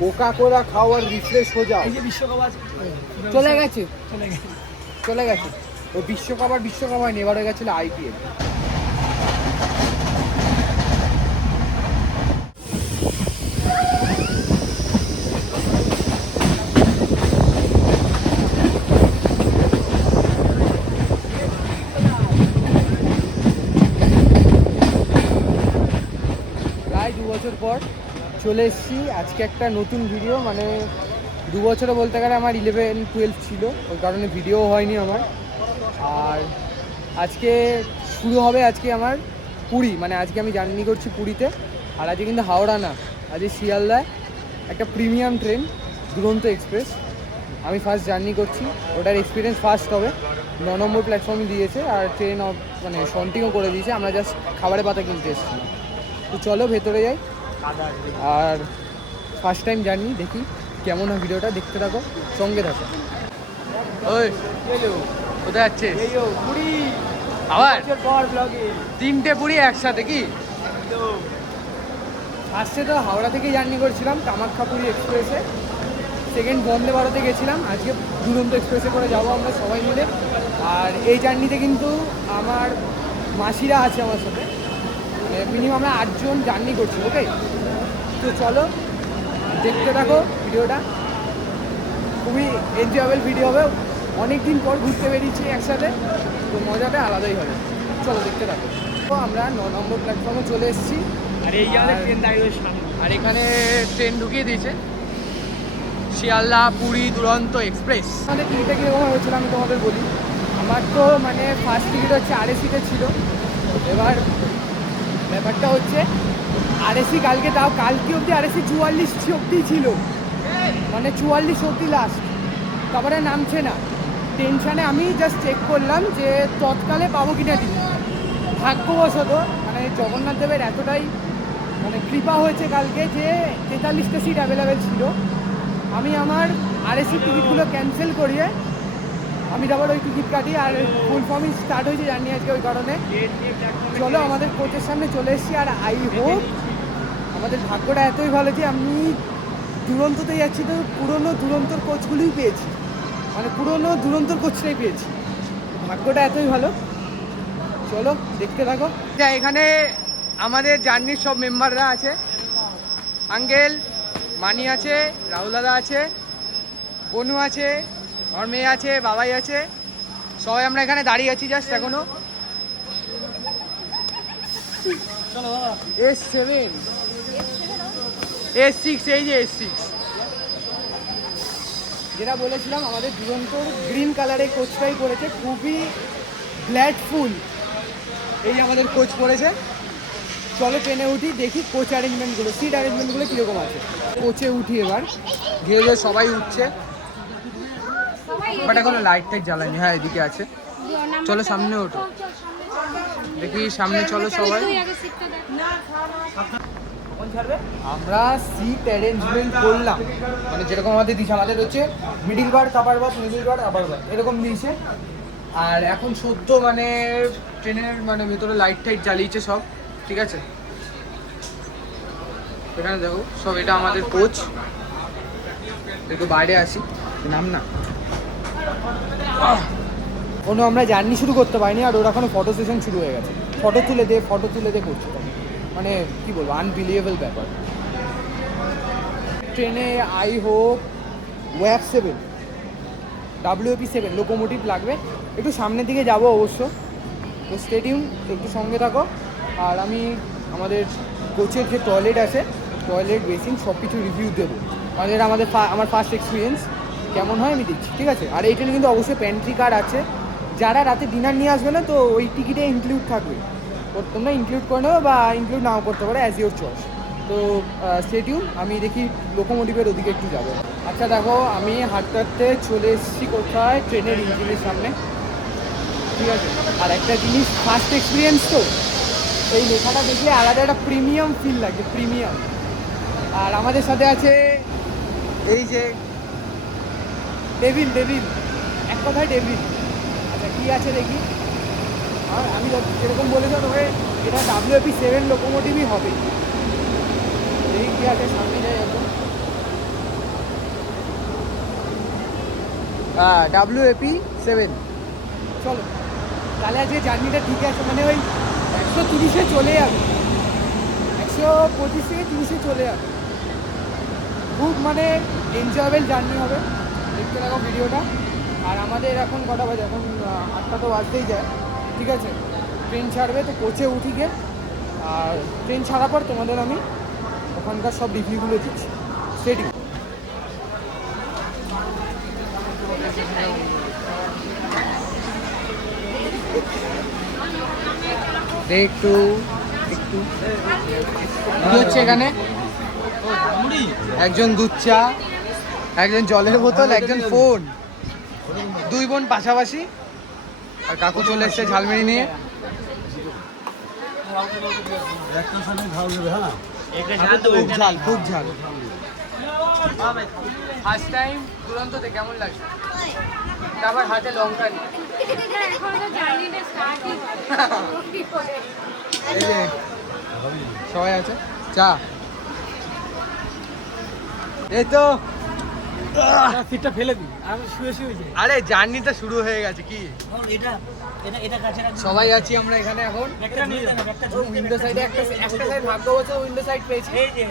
Coca কোলা খাও আর refresh হয়ে যাও। এই যে বিশ্বকাপ আছে, চলে গেছে চলে গেছে। চলে গেছে ওই বিশ্বকাপ আর বিশ্বকাপ হয়নি, এবার হয়ে গেছিল আইপিএল। প্রায় 2 বছর পর চলে এসেছি আজকে একটা নতুন ভিডিও। মানে 2 বছরে বলতে গেলে আমার 11-12 ছিল, ওই কারণে ভিডিও হয়নি আমার। আর আজকে শুরু হবে আজকে আমার পুরী, মানে আজকে আমি জার্নি করছি পুরীতে। আর আজকে কিন্তু হাওড়া না, আজকে শিয়ালদায় একটা প্রিমিয়াম ট্রেন দুরন্ত এক্সপ্রেস আমি ফার্স্ট জার্নি করছি। ওটার এক্সপিরিয়েন্স ফার্স্ট হবে। 9 নম্বর প্ল্যাটফর্মে দিয়েছে আর ট্রেন মানে শন্টিংও করে দিয়েছে। আমরা জাস্ট খাবারের পাতা কিনতে এসেছিলাম। তো চলো ভেতরে যাই। আর ফার্স্ট টাইম জার্নি, দেখি কেমন হয় ভিডিওটা, দেখতে থাকো, সঙ্গে থাকো। ওই কোথায় যাচ্ছে পুরী আবার? পর ব্লগে 3টে পুরী একসাথে কি? ফার্স্টে তো হাওড়া থেকে জার্নি করছিলাম কামাখ্যা পুরী এক্সপ্রেসে, সেকেন্ড বন্দে ভারতে গেছিলাম, আজকে দুরন্ত এক্সপ্রেসে করে যাবো আমরা সবাই মিলে। আর এই জার্নিতে কিন্তু আমার মাসিরা আছে আমার সাথে, মিনিমাম আমরা 8 জন জার্নি করছি। ওকে, তো চলো দেখতে থাকো ভিডিওটা, খুবই এনজয়েবল ভিডিও হবে। অনেক দিন পর ঘুরতে বেরিয়েছি একসাথে, তো মজাটা আলাদাই হবে। চলো দেখতে থাকো। তো আমরা 9 নম্বর প্ল্যাটফর্মে চলে এসেছি। আর এই যে আমাদের ট্রেন দাঁড়িয়ে রয়েছে সামনে। আর এখানে ট্রেন ঢুকিয়ে দিয়েছে শিয়ালদা পুরী দুরন্ত এক্সপ্রেস। আমাদের টিকিটটা কীরকম হয়েছিল আমি তোমাদের বলি। আমার তো মানে ফার্স্ট টিকিট হচ্ছে আরএসিতে ছিল। এবার ব্যাপারটা হচ্ছে আরএসি কালকে, তাও কালকে অবধি আরএসি 44 অবধি ছিল, মানে 44 অবধি লাস্ট, তারপরে নামছে না। টেনশানে আমি জাস্ট চেক করলাম যে তৎকালে পাবো কিনা টিকিট। ভাগ্যবশত মানে জগন্নাথ দেবের এতটাই মানে কৃপা হয়েছে কালকে যে 43টা সিট অ্যাভেলেবেল ছিল। আমি আমার আরএসি টিকিটগুলো ক্যান্সেল করিয়ে আমি তারপর ওই টিকিট কাটি। আর ফুল ফর্মই স্টার্ট হয়েছে জানি আজকে, ওই কারণে চলো আমাদের কোচের সামনে চলে এসেছি। আর আই হোপ আমাদের ভাগ্যটা এতই ভালো যে আমি দুরন্ততে যাচ্ছি, তো পুরনো দুরন্তর কোচগুলোই পেয়েছি, মানে পুরনো দুরন্তর কোচটাই পেয়েছি। ভাগ্যটা এতই ভালো। চলো দেখতে থাকো। এখানে আমাদের জার্নির সব মেম্বাররা আছে, আঙ্কেল মানি আছে, রাহুল দাদা আছে, বনু আছে, আমার মেয়ে আছে, বাবাই আছে, সবাই আমরা এখানে দাঁড়িয়ে আছি জাস্ট এখনো। S7 S6, এই যে S6 যেটা বলেছিলাম আমাদের দুরন্তর গ্রিন কালারের কোচটাই পড়েছে, খুবই গ্ল্যাডফুল এই আমাদের কোচ পড়েছে। চলো ট্রেনে উঠি, দেখি কোচ অ্যারেঞ্জমেন্টগুলো, সিট অ্যারেঞ্জমেন্টগুলো কীরকম আছে। কোচে উঠি এবার, ধীরে ধীরে সবাই উঠছে, বাট এখনো লাইট টাইট জ্বালানি। হ্যাঁ এদিকে আছে, চলো সামনে ওঠো, দেখি সামনে চলো সবাই। আমরা সিট অ্যারেঞ্জমেন্ট করলাম, মানে যেরকম আমাদের দিয়েছে, আমাদের হচ্ছে middle birth, upper berth, middle birth, upper berth এরকম দিয়েছে। আর এখন সদ্য মানে ট্রেনের মানে ভেতরে লাইট টাইট জ্বালিয়েছে সব, ঠিক আছে। এখানে দেখো সব, এটা আমাদের কোচ। একটু বাইরে আসি, নাম না কোনো আমরা জার্নি শুরু করতে পারিনি, আর ওর এখনো ফটো সেশন শুরু হয়ে গেছে। ফটো তুলে দে করছে, মানে কি বলবো, আনবিলিভেবল ব্যাপার। ট্রেনে আই হোপ ওয়াপ 7 WAP7 লোকোমোটিভ লাগবে। একটু সামনের দিকে যাব অবশ্য, তো স্টেডিয়াম একটু সঙ্গে থাকো। আর আমি আমাদের কোচের যে টয়লেট আছে, টয়লেট বেসিন সব কিছু রিভিউ দেবো। আমার ফার্স্ট এক্সপিরিয়েন্স কেমন হয় আমি দিচ্ছি, ঠিক আছে। আর এই ট্রেনে কিন্তু অবশ্যই প্যান্ট্রি কার্ড আছে, যারা রাতে ডিনার নিয়ে আসবে না তো ওই টিকিটে ইনক্লুড থাকবে, তোমরা ইনক্লুড করে নেবে বা ইনক্লুড নাও করতে পারো, অ্যাজ ইউর চয়েস। তো স্টেডিয়াম আমি দেখি লোকোমোটিভের ওদিকে একটু যাবো। আচ্ছা দেখো, আমি হাঁটতে হাঁটতে চলে এসেছি কোথায়, ট্রেনের ইঞ্জিনের সামনে, ঠিক আছে। আর একটা জিনিস ফার্স্ট এক্সপিরিয়েন্স, তো এই লেখাটা দেখলে আলাদা একটা প্রিমিয়াম ফিল লাগে, প্রিমিয়াম। আর আমাদের সাথে আছে এই যে ডেভিল, এক কথায় ডেভিল। আচ্ছা কী আছে দেখি। আর আমি যেরকম বলেছি তবে এটা WAP7 লোকোমোটিভই হবে। এই কী আছে সামনে যাই এখন। WAP7। চলো তাহলে আজকে জার্নিটা ঠিক আছে, মানে ওই 130-এ চলে যাবে, 125 থেকে 30-এ চলে যাবে। খুব মানে এনজয়েবল জার্নি হবে, দেখতে থাকো ভিডিওটা। আর আমাদের এখন কটা বাজে, এখন 8টা তো বাজতেই যায়, ঠিক আছে। ট্রেন ছাড়বে তো কোচে উঠি গিয়ে, আর ট্রেন ছাড়ার পর তোমাদের আমি ওখানকার সব রিভিউগুলো দিচ্ছি। সেটি একটু একটু কি হচ্ছে এখানে, একজন দুধ চা, একজন জলের বোতল, একজন ফোন, দুই বোন পাশাপাশি, আর কাকু চলে এসছে ঝালমুড়ি নিয়ে। খুব ঝাল, খুব ঝাল। ফার্স্ট টাইম দুরন্ততে কেমন লাগছে? আবার হাতে লঙ্কা নেই। এই যে সবাই আছে, চা এই তো সিটটা ফেলে দিই আর আমি শুয়ে শুয়ে যাই। আরে জার্নিটা শুরু হয়ে গেছে কি, এটা এটা এটা কাছে রাখ। সবাই আছি আমরা এখানে এখন। একটা নিয়ে যান, একটা উইন্ডো সাইডে একটা সাইড ভাগ্যবশত উইন্ডো সাইড পেয়েছি। এই যে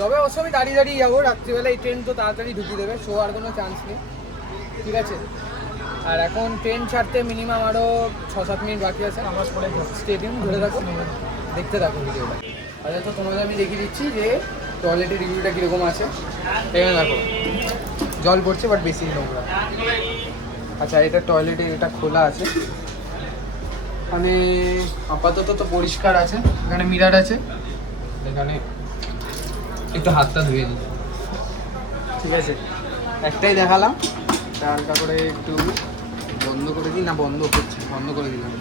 তবে ওর সময় দাঁড়িয়ে দাঁড়িয়ে যাবো, রাত্রিবেলা এই ট্রেন তো তাড়াতাড়ি ঢুকিয়ে দেবে, শোয়ার কোনো চান্স নেই, ঠিক আছে। আর এখন ট্রেন ছাড়তে মিনিমাম আরও 6-7 মিনিট বাকি আছে। আমার পরে স্টেডিয়াম ধরে থাকো, দেখতে থাকো ভিডিওটা। আচ্ছা তো তোমাদের আমি দেখিয়ে দিচ্ছি যে টয়লেটের রিভিউটা কীরকম আছে। এখানে দেখো জল পড়ছে বাট বেশি নোংরা। আচ্ছা এটা টয়লেটে, এটা খোলা আছে, মানে আপাতত তো পরিষ্কার আছে। এখানে মিরার আছে, এখানে একটু হাতটা ধুয়ে নিই, ঠিক আছে। একটাই দেখালাম, হালকা করে একটু বন্ধ করে দিই, না বন্ধ করছি, বন্ধ করে দিলাম।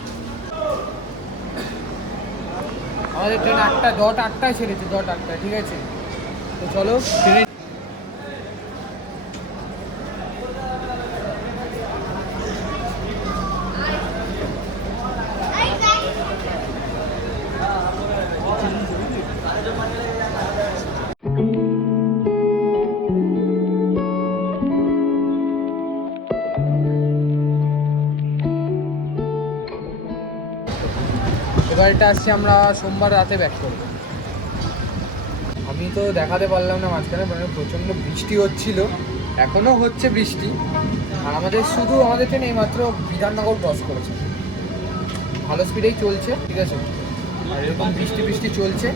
আমাদের ট্রেন 8টায় ছেড়েছে, 8টায়, ঠিক আছে। তো চলো ট্রেনে এবারটা আসছি আমরা সোমবার রাতে ব্যাক করবো। আমি তো দেখাতে পারলাম না মাঝখানে, মানে প্রচণ্ড বৃষ্টি হচ্ছিল, এখনও হচ্ছে বৃষ্টি। আর আমাদের ট্রেন এইমাত্র বিধাননগর ক্রস করেছে, ভালো স্পিডেই চলছে, ঠিক আছে। আর এরকম বৃষ্টি চলছে,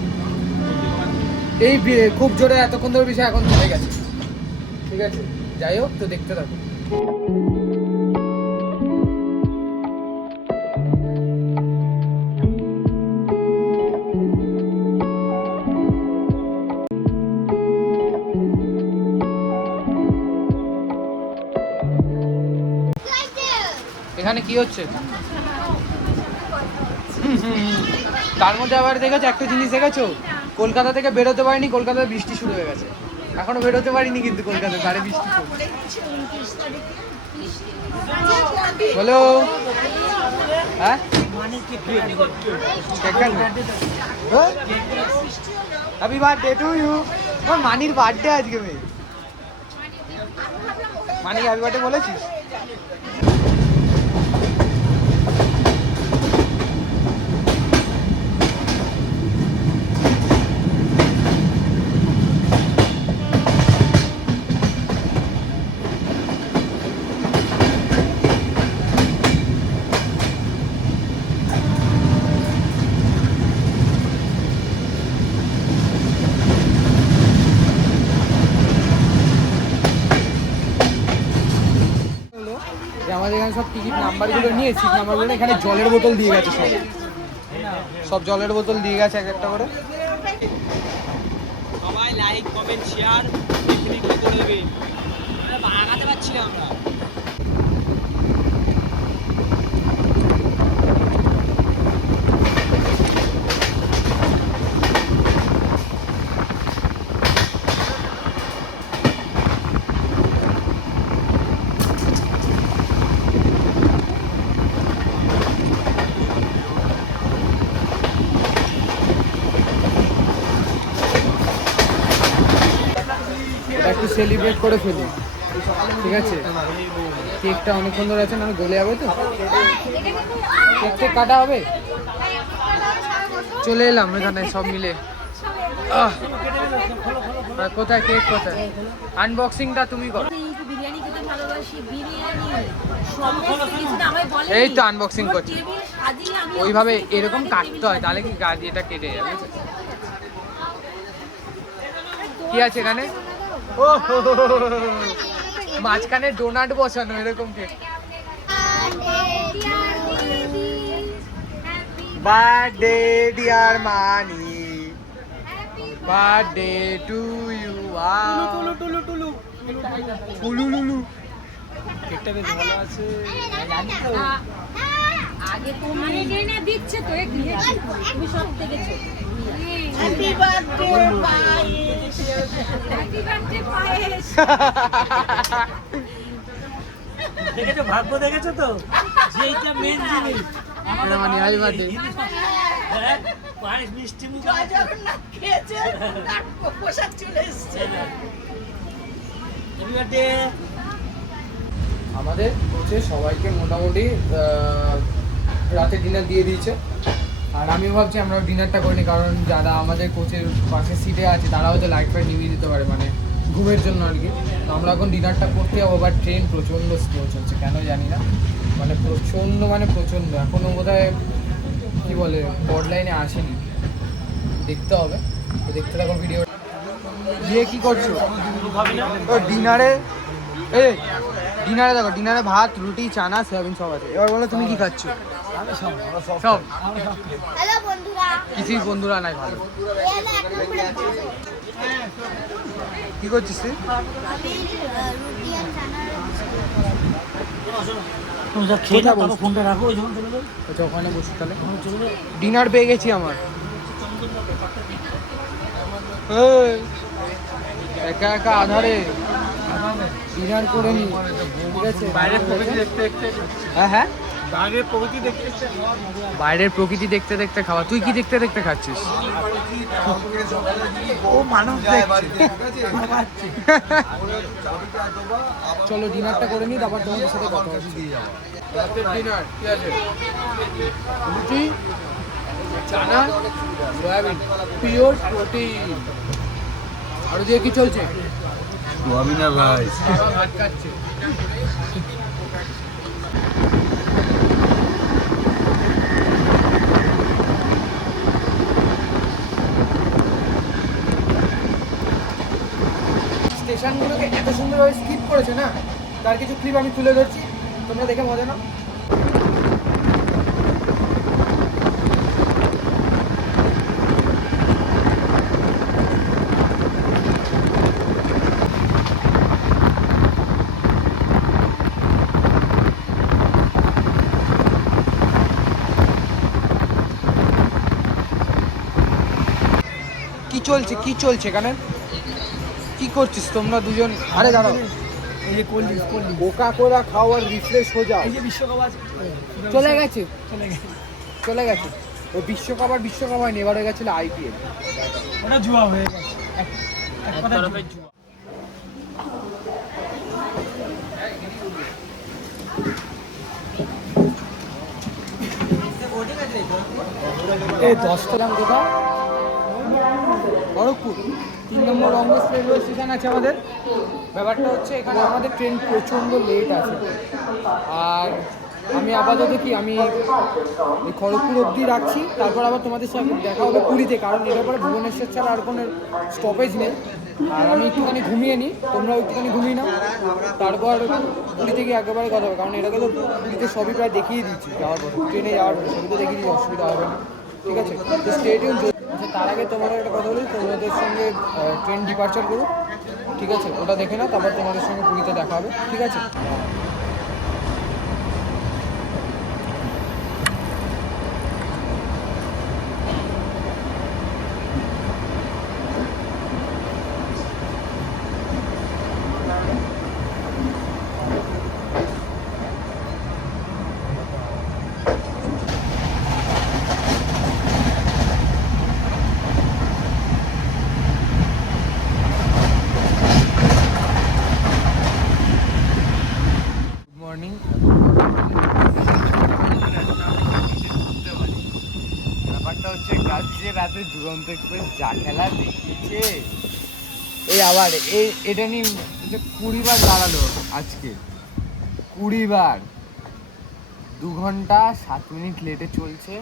এই খুব জোরে এতক্ষণ ধরে বৃষ্টি, এখন থেমে গেছে, ঠিক আছে। যাই হোক, তো দেখতে থাকো। এখানে কি হচ্ছে তার মধ্যে আবার দেখেছো একটা জিনিস দেখেছো, কলকাতা থেকে বেরোতে পারিনি, কলকাতায় বৃষ্টি শুরু হয়ে গেছে। এখনো বেরোতে পারিনি কিন্তু কলকাতা ধারে বৃষ্টি বলো। হ্যাঁ হ্যাপি বার্থডে টু ইউ। আমার মানির বার্থডে আজকে, মানি হ্যাপি বার্থডে বলেছিস? আমাদের এখানে সব টিকিট নাম্বারগুলো নিয়ে, সিট নাম্বারগুলো এখানে জলের বোতল দিয়ে গেছে, সব জলের বোতল দিয়ে গেছে এক একটা করে। সবাই লাইক কমেন্ট শেয়ার করে দেবেন, আগাতে পারছি না আমরা। একটু সেলিব্রেট করে ফেলি। ঠিক আছে, কেকটা অনেকক্ষণ ধরে আছে, না গলে যাবে তো, কেক কাটা হবে। চলে এলাম এখানে সব মিলে। আর কোথায় কেক, কোথায়? আনবক্সিংটা তুমি করো। বিরিয়ানি খেতে ভালোবাসি, বিরিয়ানি সমস্ত কিছু না আমায় বলে। এই তো আনবক্সিং করছি। ওইভাবে এরকম কাটতে হয়, তাহলে কি গাছ এটা কেটে যাবে। কি আছে এখানে? ও মাঝখানে ডোনাট বসানো এরকম cake. Birthday dear Mani, birthday to you. Tulu কেকটা বেশ ভালো আছে। আগে তোমার এনে দিচ্ছে তো এক তুমি সব দেখেছো। হ্যাপি বার্থডে পায়েস, হ্যাপি বার্থডে পায়েস। দেখেছো ভাগ্য, দেখেছো তো যেটা মেন জিনিস এটা মানে হ্যাপি বার্থডে। হ্যাঁ, পায়েস মিষ্টি মুখ জগন্নাথ খেয়েছে, পোশাক চলে এসছে। Happy birthday. আমাদের হচ্ছে সবাইকে মোটামুটি রাতে ডিনার দিয়ে দিয়েছে। আর আমিও ভাবছি আমরা ডিনারটা করিনি, কারণ যারা আমাদের কোচের পাশে সিটে আছে তারা হয়তো লাইট ফাইট নিভিয়ে দিতে পারে, মানে ঘুমের জন্য আর কি। তো আমরা এখন ডিনারটা করতে যাবো, আবার ট্রেন প্রচণ্ড স্লো চলছে, কেন জানি না, মানে প্রচণ্ড এখনও বোধহয় কী বলে বর্ড লাইনে আসেনি, দেখতে হবে। তো দেখতে থাকো ভিডিও। গিয়ে কী করছো? ডিনারে ডিনারে দেখো, ডিনারে ভাত, রুটি, চানা, সয়াবিন সব আছে। এবার বলো তুমি কি খাচ্ছ? সব। হ্যালো বন্ধুরা, কিছুই বন্ধুরা নাই, ভালো। কি করছিস তুই? আমি রুটি আর চানা খেয়ে নাও, তারপর ফোনটা রাখো, ওই যখন চলে যাবে আচ্ছা ওখানে বসি তাহলে। চলে যাবে। ডিনার পেয়ে গেছি আমার। একা একা আধারে ডিনার করে নি, ঠিক আছে। বাইরের প্রকৃতি দেখতে দেখতে, হ্যাঁ হ্যাঁ, বাইরের প্রকৃতি দেখতে দেখতে বাইরের প্রকৃতি দেখতে দেখতে খাওয়া। তুই কি দেখতে দেখতে খাচ্ছিস? ও মানুষ দেখছে। চলো ডিনারটা করে নি, তারপর তোমাদের সাথে কথা হচ্ছে। ডিনার কি আছে? রুটি, চানা, সয়াবিন, পিওর প্রোটিন। আর দিয়ে কি চলছে? সোয়াবিন আর রাইস। বাবা ভাত খাচ্ছে। স্টেশনগুলোকে এত সুন্দরভাবে স্কিপ করেছে না, তার কিছু ক্লিপ আমি তুলে ধরছি, তোমরা দেখে মজা নাও। কি চলছে এখানে? কি করছিস তোমরা দুজন? আরে দাঁড়াও, এই যে কোল্ড ড্রিঙ্কস কোকা কোলা খাও আর রিফ্রেশ হয়ে যাও। এই যে বিশ্বকাপ আছে, চলে গেছে চলে গেছে। চলে গেছে। ও বিশ্বকাপ আর বিশ্বকাপ হয়নি, এবার হয়ে গেছিল আইপিএল। ওটা জুয়া হয়ে গেছে, এক কথা জুয়া। এই 10টা দাম কোথায়? খড়গপুর 3 নম্বর রঙ্গস রেলওয়ে স্টেশন আছে আমাদের। ব্যাপারটা হচ্ছে এখানে আমাদের ট্রেন প্রচণ্ড লেট আছে, আর আমি আপাতত কি আমি এই খড়গপুর অবধি রাখছি, তারপর আবার তোমাদের সাথে দেখা হবে পুরীতে, কারণ এটার পরে ভুবনেশ্বর ছাড়া আর কোনো স্টপেজ নেই। আর আমি একটুখানি ঘুমিয়ে নিই, তোমরাও একটুখানি ঘুমিয়ে নাও, তারপর পুরীতে গিয়ে একেবারে কথা হবে, কারণ এটাকে তো পুরীতে সবই প্রায় দেখিয়ে দিচ্ছি যাওয়ার পর, ট্রেনে যাওয়ার পর সবই তো দেখিয়ে দিচ্ছি, অসুবিধা হবে না, ঠিক আছে। তো স্টেডিয়াম আচ্ছা, তার আগে তোমাদের একটা কথা বলি, তোমাদের সঙ্গে ট্রেন ডিপার্চার করুক, ঠিক আছে, ওটা দেখে নাও, তারপর তোমাদের সঙ্গে পুরীতে দেখা হবে, ঠিক আছে। রাতে দুরন্ত এক্সপ্রেস যা খেলা দেখিয়েছে। এই আবার এটা নিয়ে 20 বার দাঁড়ালো আজকে, 20 বার, 2 ঘন্টা 7 মিনিট লেটে চলছে।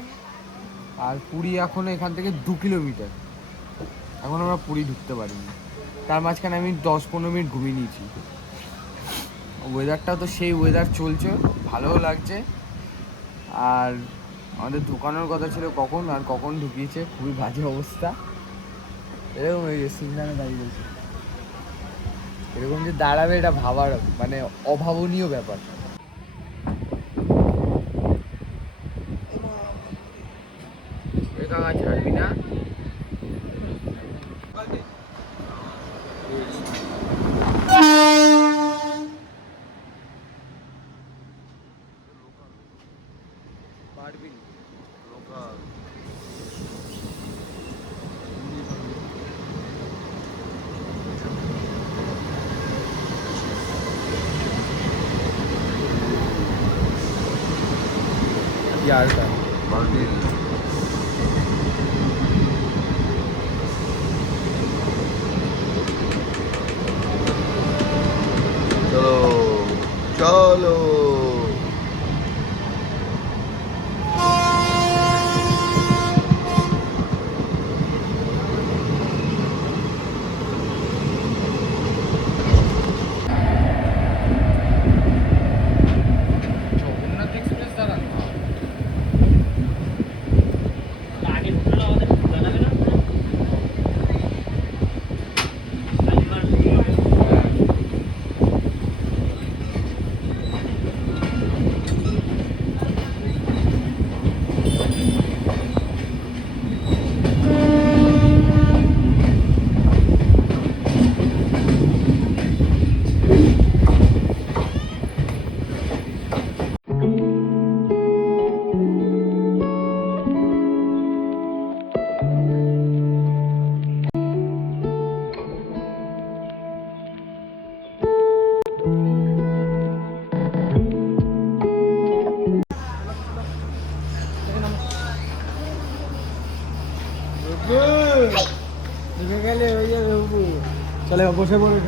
আর পুরী এখনো এখান থেকে 2 কিলোমিটার, এখন আমরা পুরী ঢুকতে পারিনি। তার মাঝখানে আমি 10-15 মিনিট ঘুমিয়ে নিয়েছি। ওয়েদারটাও তো সেই ওয়েদার চলছে, ভালোও লাগছে। আর আমাদের ঢুকানোর কথা ছিল কখন, আর কখন ঢুকিয়েছে, খুবই বাজে অবস্থা। এরকম এই সিগনালে দাঁড়িয়ে রয়েছে, এরকম যে দাঁড়াবে এটা ভাবার মানে অভাবনীয় ব্যাপার। কাকা ছাড়বি না? পারবি না। यार का চলো চলো। জগন্নাথ এক্সপ্রেস দাঁড়া আগে ঢুকলো আমাদের জানাবে না গেলে চলে বসে পড়ে।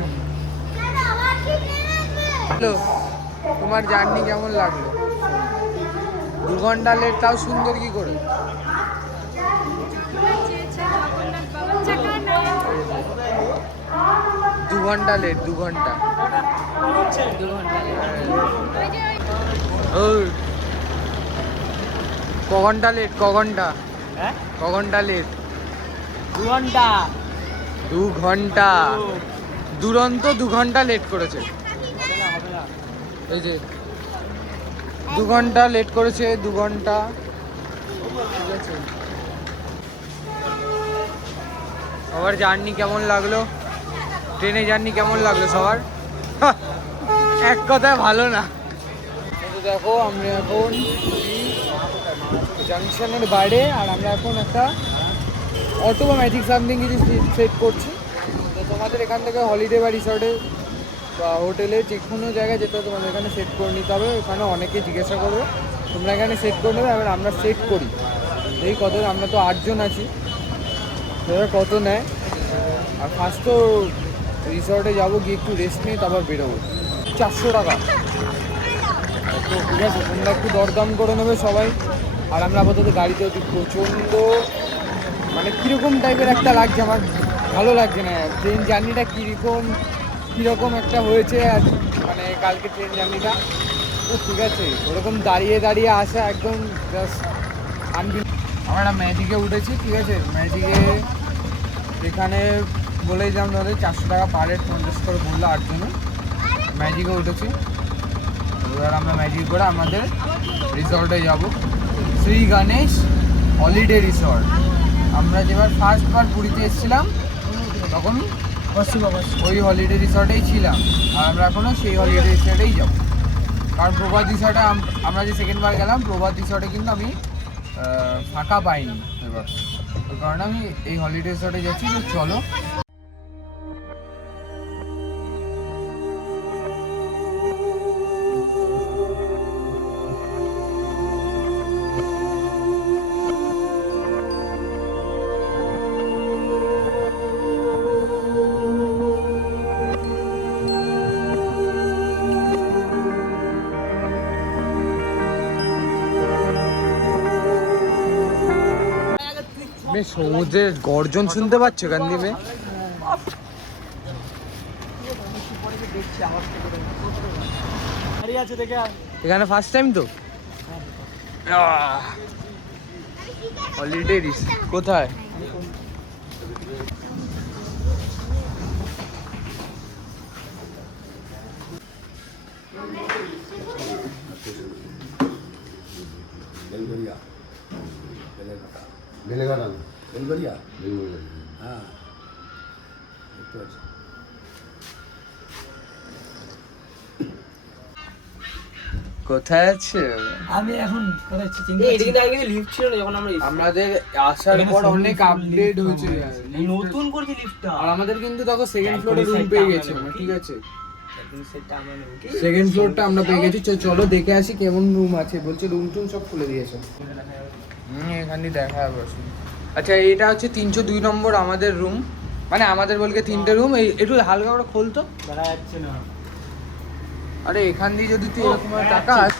তোমার জার্নি কেমন লাগলো? 2 ঘন্টা লেট, তাও সুন্দর কি করে? 2 ঘন্টা লেট, 2 ঘন্টা। ক ঘন্টা লেট, ক ঘন্টা? হ্যাঁ ক ঘন্টা লেট? 2 ঘন্টা 2 ঘন্টা। দুরন্ত 2 ঘন্টা লেট করেছে। হবে না এই যে 2 ঘন্টা লেট করেছে, 2 ঘন্টা। ঠিক আছে, সবার জার্নি কেমন লাগলো? ট্রেনে জার্নি কেমন লাগলো সবার? এক কথায় ভালো না। দেখো আমরা এখন জাংশনের বাইরে, আর আমরা এখন একটা অটো বা ম্যাজিক সামথিং কিছু সেট করছি। তো তোমাদের এখান থেকে হলিডে বা রিসর্টে বা হোটেলে যে কোনো জায়গায় যেতে হবে, তোমাদের এখানে সেট করে নিতে হবে। এখানে অনেকে জিজ্ঞাসা করবে, তোমরা এখানে সেট করে নেবে, এবার আমরা সেট করি। এই কত, আমরা তো 8 জন আছি, এবার কত নেয়। আর ফার্স্ট তো রিসর্টে যাবো, গিয়ে একটু রেস্ট নিয়ে তারপর বেরোবো। 400 টাকা। তো ঠিক আছে, তোমরা একটু দরদাম করে নেবে সবাই। আর আমরা আপাতত গাড়িতে অতি প্রচণ্ড মানে কীরকম টাইপের একটা লাগছে, আমার ভালো লাগছে না। ট্রেন জার্নিটা কীরকম একটা হয়েছে, আর মানে কালকে ট্রেন জার্নিটা তো ঠিক আছে, ওরকম দাঁড়িয়ে দাঁড়িয়ে আসা একদম জাস্ট আমরা ম্যাজিকে উঠেছি। ঠিক আছে, ম্যাজিকে এখানে বলেই দিলাম তোমাদের 400 টাকা পার হেড, 50 করে বললো 8 জনে। ম্যাজিকে উঠেছি, এবার আমরা ম্যাজিক করে আমাদের রিসর্টে যাব, শ্রী গণেশ হলিডে রিসর্ট। আমরা যেবার ফার্স্টবার পুরীতে এসেছিলাম তখন ওই হলিডে রিসর্টেই ছিলাম, আর আমরা এখনও সেই হলিডে রিসর্টেই যাব। কারণ প্রভাত রিসর্টে আমরা যে সেকেন্ডবার গেলাম, প্রভাত রিসর্টে কিন্তু আমি ফাঁকা পাইনি এবার, ওই কারণে আমি এই হলিডে রিসর্টে যাচ্ছি। তো চলো। সমুদ্রের গর্জন শুনতে পাচ্ছ এখান দিয়ে? এখানে ফার্স্ট টাইম তো? হলিডে কোথায়? বেলেঘাটা বেলগড়িয়া বেলঘড়িয়া। হ্যাঁ দেখতে পাচ্ছি। কোথায় আছে? আমি এখন কোথায় আছি চিন্তা এদিকে আগে কিন্তু লিফট ছিল না যখন আমরা আমাদের আসার পর অনেক আপডেট হয়েছে নতুন করছি লিফটটা আর আমাদের কিন্তু দেখো সেকেন্ড ফ্লোরে রুম পেয়ে গেছি আমরা, ঠিক আছে? সেটটা আমরা নেব কি সেকেন্ড ফ্লোরটা আমরা পেয়ে গেছি। চলো দেখে আসি কেমন রুম আছে। বলছে রুম টুম সব খুলে দিয়েছে। এখানে দেখা যাবে। আচ্ছা এটা হচ্ছে 302 নম্বর আমাদের রুম, মানে আমাদের বলতে 3টে রুম। এই একটু হালকা করে খোলতো, দেখা যাচ্ছে না। আরে এখান দিয়ে যদি তুই এরকম তাকাস,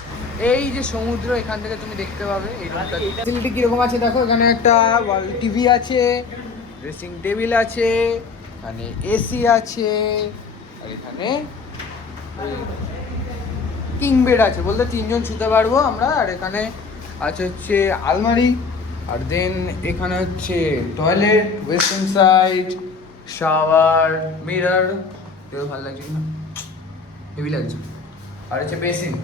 এই যে সমুদ্র এখান থেকে তুমি দেখতে পাবে। এই রুমটা ফ্যাসিলিটি কিরকম আছে দেখো। এখানে একটা টিভি আছে, ড্রেসিং টেবিল আছে, এখানে এসি আছে, আর এখানে কিং বেড আছে, বলতে 3জন শুতে পারবো আমরা। আর এখানে আছে হচ্ছে আলমারি, আর দেন এখানে হচ্ছে toilet, western side, shower, mirror. দেখো ভালো লাগছে না? হেভি লাগছে। আর হচ্ছে বেসিন।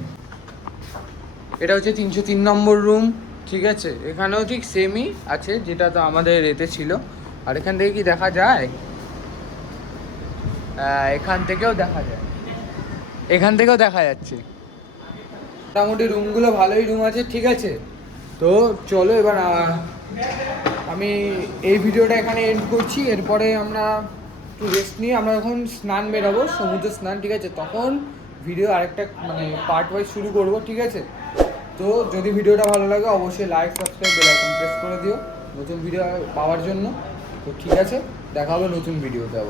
এটা হচ্ছে 303 নম্বর রুম, ঠিক আছে? এখানেও ঠিক সেমই আছে যেটা তো আমাদের এতে ছিল। আর এখান থেকে কি দেখা যায়? এখান থেকেও দেখা যায়, এখান থেকেও দেখা যাচ্ছে। মোটামুটি রুমগুলো ভালোই রুম আছে, ঠিক আছে? তো চলো এবার আমি এই ভিডিওটা এখানে এন্ড করছি। এরপরে আমরা একটু রেস্ট নিয়ে আমরা যখন স্নান বেরোবো, সমুদ্র স্নান, ঠিক আছে? তখন ভিডিও আরেকটা মানে পার্ট ওয়াইজ শুরু করব, ঠিক আছে? তো যদি ভিডিওটা ভালো লাগে অবশ্যই like, subscribe, bell icon press করে দিও নতুন ভিডিও পাওয়ার জন্য। তো ঠিক আছে, দেখা হবে নতুন ভিডিওতে আবার।